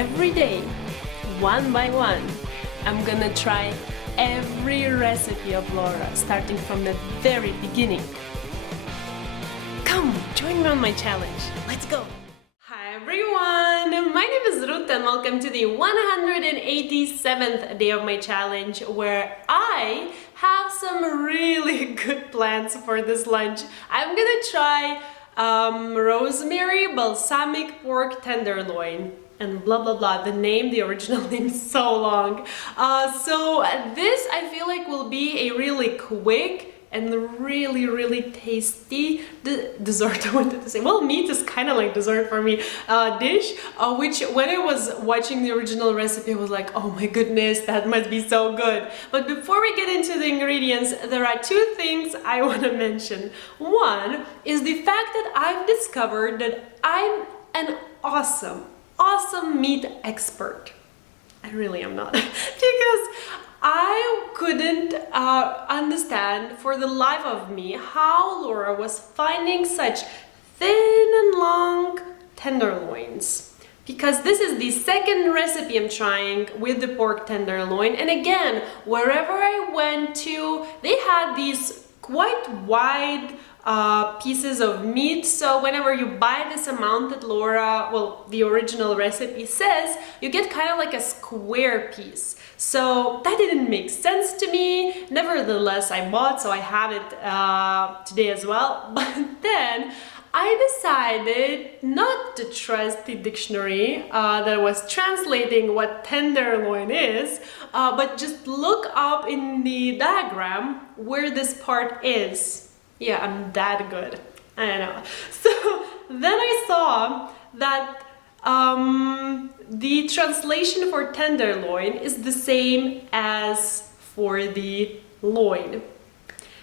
every day, one by one, I'm gonna try every recipe of Laura, starting from the very beginning. Come, join me on my challenge. Let's go! Hi everyone! My name is Ruta and welcome to the 187th day of my challenge, where I have some really good plans for this lunch. I'm gonna try rosemary balsamic pork tenderloin and blah blah blah. The original name is so long. So this I feel like will be a really quick and really tasty dessert. I wanted to say, well, meat is kind of like dessert for me, dish, which when I was watching the original recipe I was like, oh my goodness, that must be so good. But before we get into the ingredients, there are two things I want to mention. One is the fact that I've discovered that I'm an awesome meat expert. I really am not. Because I couldn't understand for the life of me how Laura was finding such thin and long tenderloins. Because this is the second recipe I'm trying with the pork tenderloin, and again, wherever I went to, they had these quite wide pieces of meat. So whenever you buy this amount that Laura, well, the original recipe says, you get kind of like a square piece. So that didn't make sense to me. Nevertheless, I bought, so I have it today as well. But then I decided not to trust the dictionary that was translating what tenderloin is, but just look up in the diagram where this part is. Yeah, I'm that good. I don't know. So then I saw that the translation for tenderloin is the same as for the loin.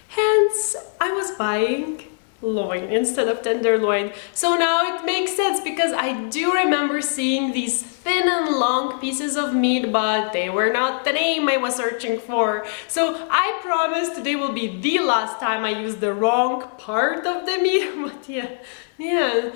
Hence, I was buying loin instead of tenderloin. So now it makes sense, because I do remember seeing these thin and long pieces of meat, but they were not the name I was searching for. So I promise today will be the last time I use the wrong part of the meat. But yeah,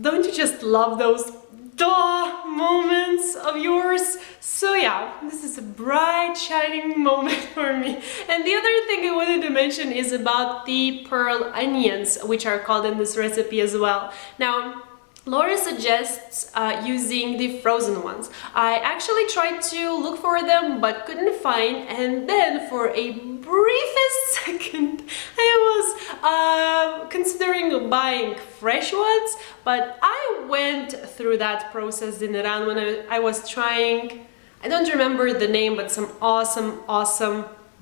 don't you just love those duh moments of yours? So yeah, this is a bright shining moment for me. And the other thing I wanted to mention is about the pearl onions, which are called in this recipe as well. Now, Laura suggests using the frozen ones. I actually tried to look for them but couldn't find, and then for a briefest second I was considering buying fresh ones, but I went through that process in Iran when I was trying, I don't remember the name, but some awesome,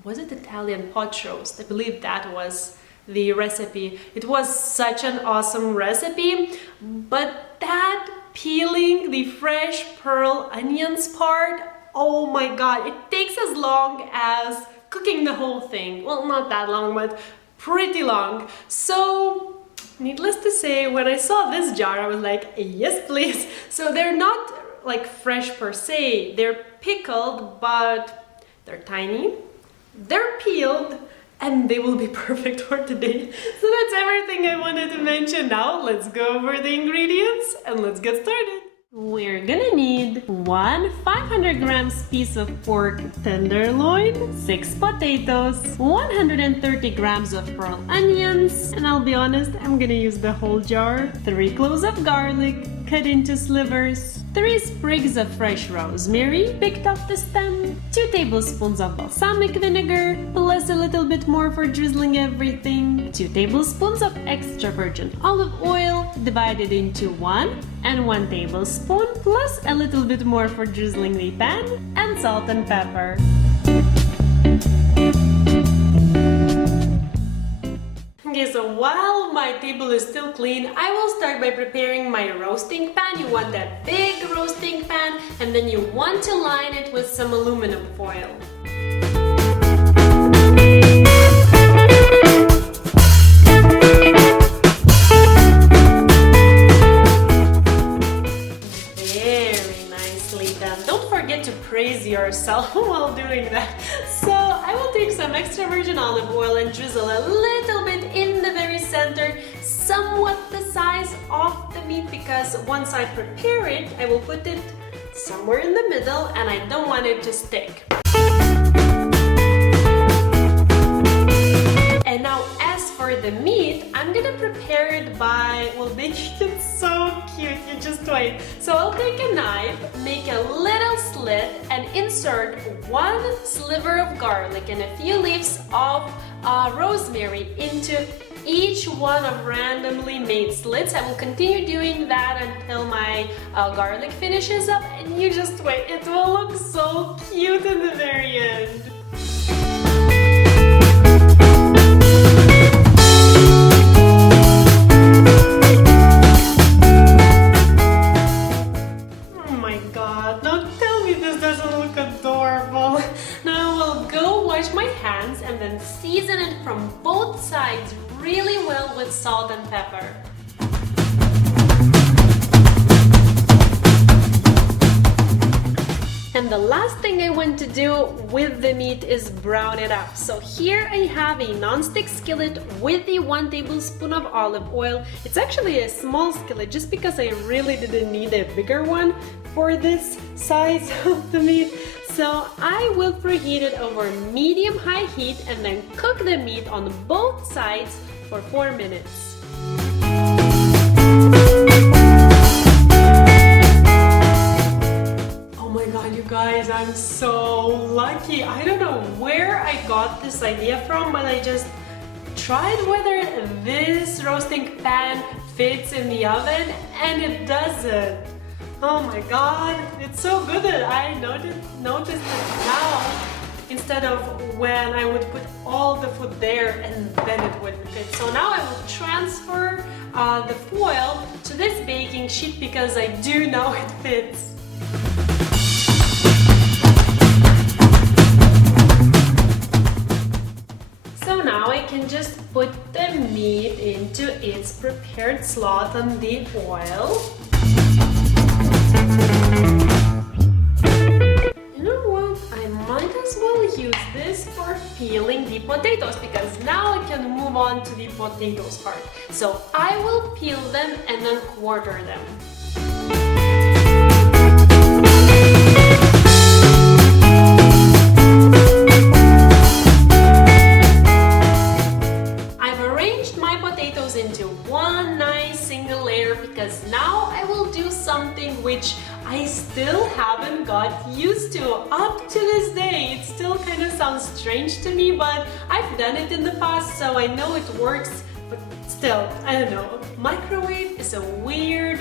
was it Italian pot roast? I believe that was the recipe. It was such an awesome recipe, but that peeling the fresh pearl onions part, oh my god, it takes as long as cooking the whole thing. Well, not that long, but pretty long. So needless to say, when I saw this jar I was like, yes please. So they're not like fresh per se, they're pickled, but they're tiny, they're peeled, and they will be perfect for today. So that's everything I wanted to mention. Now let's go over the ingredients and let's get started. We're gonna need 1 500 grams piece of pork tenderloin, 6 potatoes, 130 grams of pearl onions, and I'll be honest, I'm gonna use the whole jar, 3 cloves of garlic cut into slivers, 3 sprigs of fresh rosemary picked off the stem, 2 tablespoons of balsamic vinegar, plus a little bit more for drizzling everything, 2 tablespoons of extra virgin olive oil divided into 1 and 1 tablespoon, plus a little bit more for drizzling the pan, and salt and pepper. Okay, so while my table is still clean, I will start by preparing my roasting pan. You want that big roasting pan, and then you want to line it with some aluminum foil. Praise yourself while doing that. So I will take some extra virgin olive oil and drizzle a little bit in the very center, somewhat the size of the meat, because once I prepare it, I will put it somewhere in the middle, and I don't want it to stick. And now as for the meat, I'm gonna prepare it by, well, making it so cute, you just wait. So I'll take a knife, make a little slit, and insert 1 sliver of garlic and a few leaves of rosemary into each one of randomly made slits. I will continue doing that until my garlic finishes up, and you just wait, it will look so cute in the very end. Oh my god, don't tell me this doesn't look adorable. Now I will go wash my hands and then season it from both sides really well with salt and pepper. And the last thing I want to do with the meat is brown it up. So here I have a non-stick skillet with the 1 tablespoon of olive oil. It's actually a small skillet just because I really didn't need a bigger one for this size of the meat. So I will preheat it over medium-high heat and then cook the meat on both sides for 4 minutes. Oh my god, you guys, I'm so lucky. I don't know where I got this idea from, but I just tried whether this roasting pan fits in the oven, and it doesn't. Oh my god, it's so good that I noticed it now instead of when I would put all the food there and then it wouldn't fit. So now I will transfer the foil to this baking sheet because I do know it fits. So now I can just put the meat into its prepared slot on the oil. You know what? I might as well use this for peeling the potatoes because now I can move on to the potatoes part. So I will peel them and then quarter them. I've arranged my potatoes into one nice single layer because now I will do something which I still haven't got used to up to this day. It still kind of sounds strange to me, but I've done it in the past, so I know it works, but still, I don't know. Microwave is a weird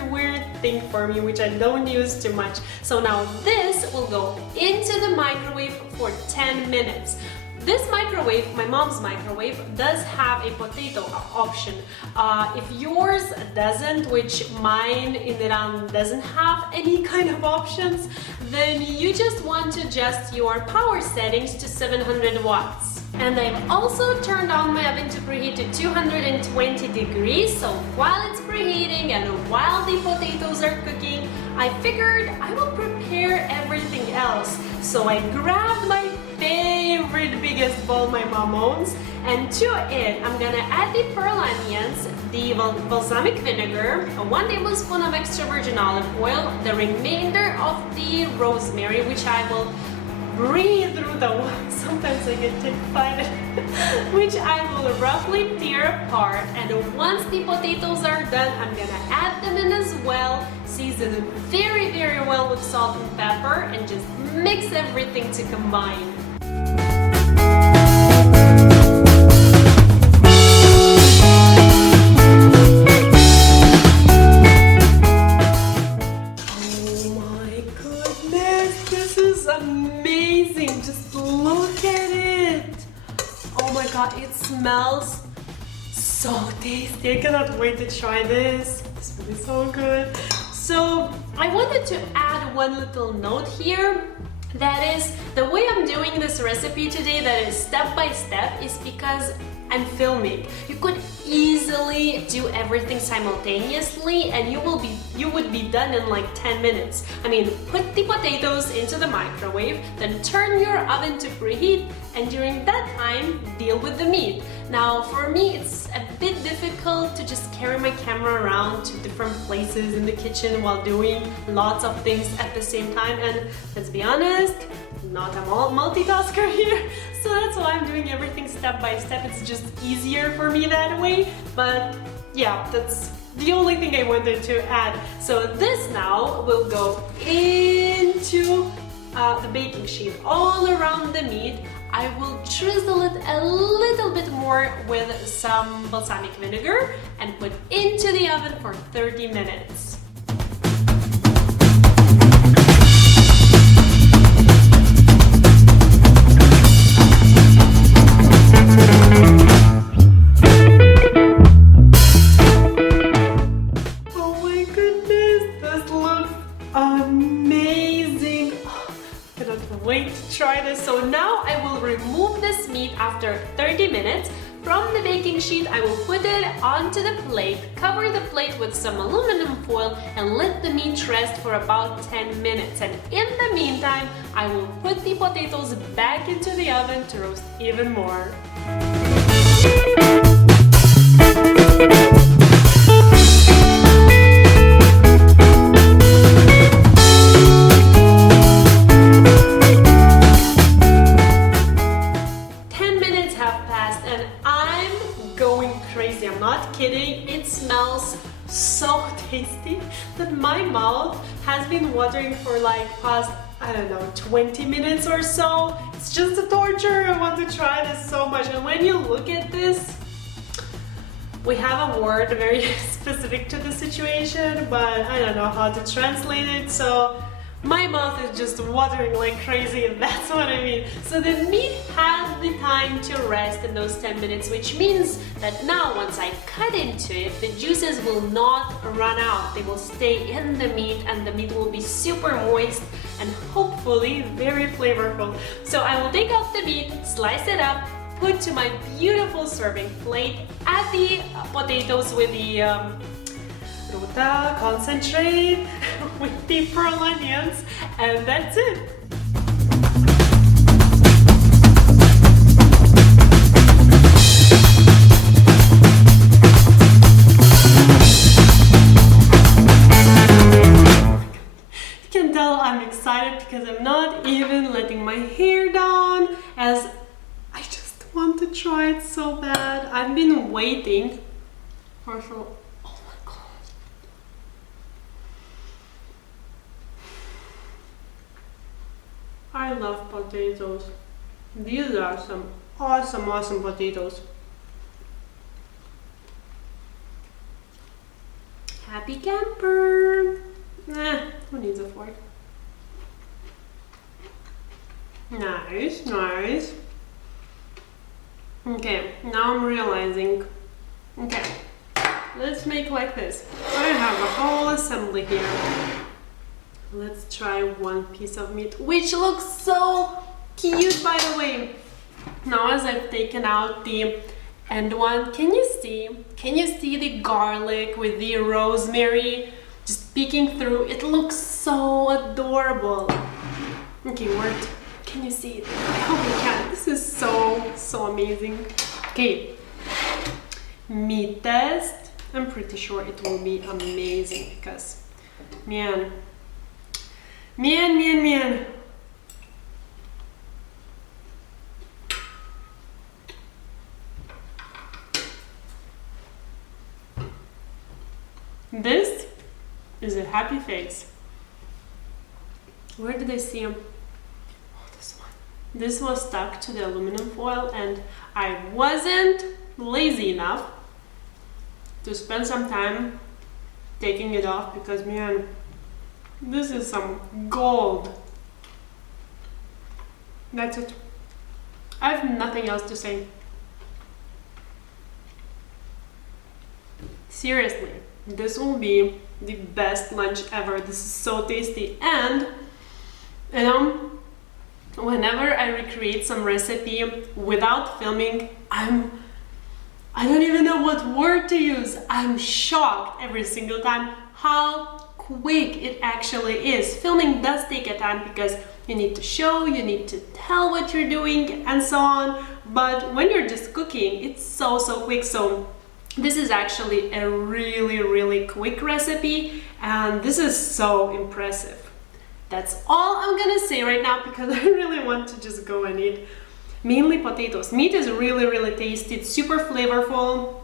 thing for me, which I don't use too much. So now this will go into the microwave for 10 minutes. This microwave, my mom's microwave, does have a potato option. If yours doesn't, which mine in Iran doesn't have any kind of options, then you just want to adjust your power settings to 700 watts. And I've also turned on my oven to preheat to 220 degrees, so while it's preheating and while the potatoes are cooking, I figured I will prepare everything else. So I grabbed my favorite biggest bowl my mom owns, and to it I'm gonna add the pearl onions, the balsamic vinegar, 1 tablespoon of extra virgin olive oil, the remainder of the rosemary, which I will breathe through the sometimes I get terrified which I will roughly tear apart, and once the potatoes are done I'm gonna add them in as well, season them very well with salt and pepper, and just mix everything to combine. It smells so tasty. I cannot wait to try this. This will be so good. So I wanted to add one little note here. That is, the way I'm doing this recipe today, that is step by step, is because and filming. You could easily do everything simultaneously and you would be done in like 10 minutes. I mean, put the potatoes into the microwave, then turn your oven to preheat, and during that time, deal with the meat. Now, for me, it's a bit difficult to just carry my camera around to different places in the kitchen while doing lots of things at the same time, and let's be honest, not a multitasker here, so that's why I'm doing everything step by step. It's just easier for me that way, but yeah, that's the only thing I wanted to add. So this now will go into the baking sheet all around the meat. I will drizzle it a little bit more with some balsamic vinegar and put into the oven for 30 minutes. So now I will remove this meat after 30 minutes from the baking sheet. I will put it onto the plate, cover the plate with some aluminum foil and let the meat rest for about 10 minutes. And in the meantime, I will put the potatoes back into the oven to roast even more. I'm not kidding, it smells so tasty that my mouth has been watering for like past, I don't know, 20 minutes or so. It's just a torture. I want to try this so much. And when you look at this, we have a word very specific to the situation, but I don't know how to translate it, so my mouth is just watering like crazy, that's what I mean. So the meat has the time to rest in those 10 minutes, which means that now once I cut into it, the juices will not run out. They will stay in the meat and the meat will be super moist and hopefully very flavorful. So I will take out the meat, slice it up, put to my beautiful serving plate, add the potatoes with the Ruta concentrate with the pearl onions, and that's it. You can tell I'm excited because I'm not even letting my hair down, as I just want to try it so bad. I've been waiting for so. I love potatoes. These are some awesome potatoes. Happy camper! Who needs a fork? Nice, nice. Okay, now I'm realizing. Okay, let's make like this. I have a whole assembly here. Let's try one piece of meat, which looks so cute, by the way. Now, as I've taken out the end one, can you see the garlic with the rosemary just peeking through? It looks so adorable. Okay, can you see it? I hope you can. This is so amazing. Okay, meat test. I'm pretty sure it will be amazing because, man. This is a happy face. Where did I see him? Oh, this one. This was stuck to the aluminum foil and I wasn't lazy enough to spend some time taking it off because, man, this is some gold. That's it. I have nothing else to say. Seriously, this will be the best lunch ever. This is so tasty. And you know, whenever I recreate some recipe without filming, I'm I don't even know what word to use. I'm shocked every single time how quick it actually is. Filming does take a time because you need to show, you need to tell what you're doing and so on. But when you're just cooking, it's so quick. So this is actually a really quick recipe, and this is so impressive. That's all I'm gonna say right now because I really want to just go and eat mainly potatoes. Meat is really tasty, it's super flavorful,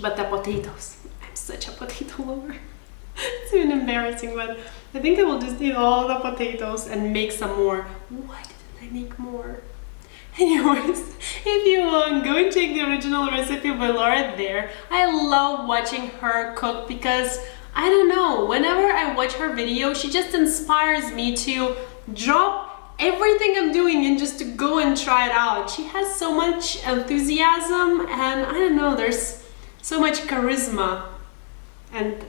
but the potatoes, I'm such a potato lover. It's even embarrassing, but I think I will just eat all the potatoes and make some more. Why didn't I make more? Anyways, if you want, go and check the original recipe by Laura there. I love watching her cook because, I don't know, whenever I watch her video, she just inspires me to drop everything I'm doing and just to go and try it out. She has so much enthusiasm and I don't know, there's so much charisma. And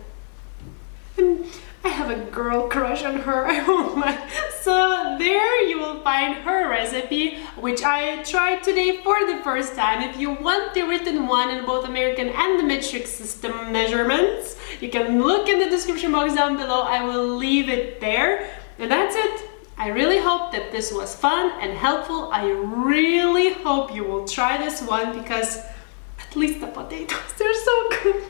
I have a girl crush on her, I won't lie. So there you will find her recipe, which I tried today for the first time. If you want the written one in both American and the metric system measurements, you can look in the description box down below. I will leave it there. And that's it. I really hope that this was fun and helpful. I really hope you will try this one because at least the potatoes, they're so good.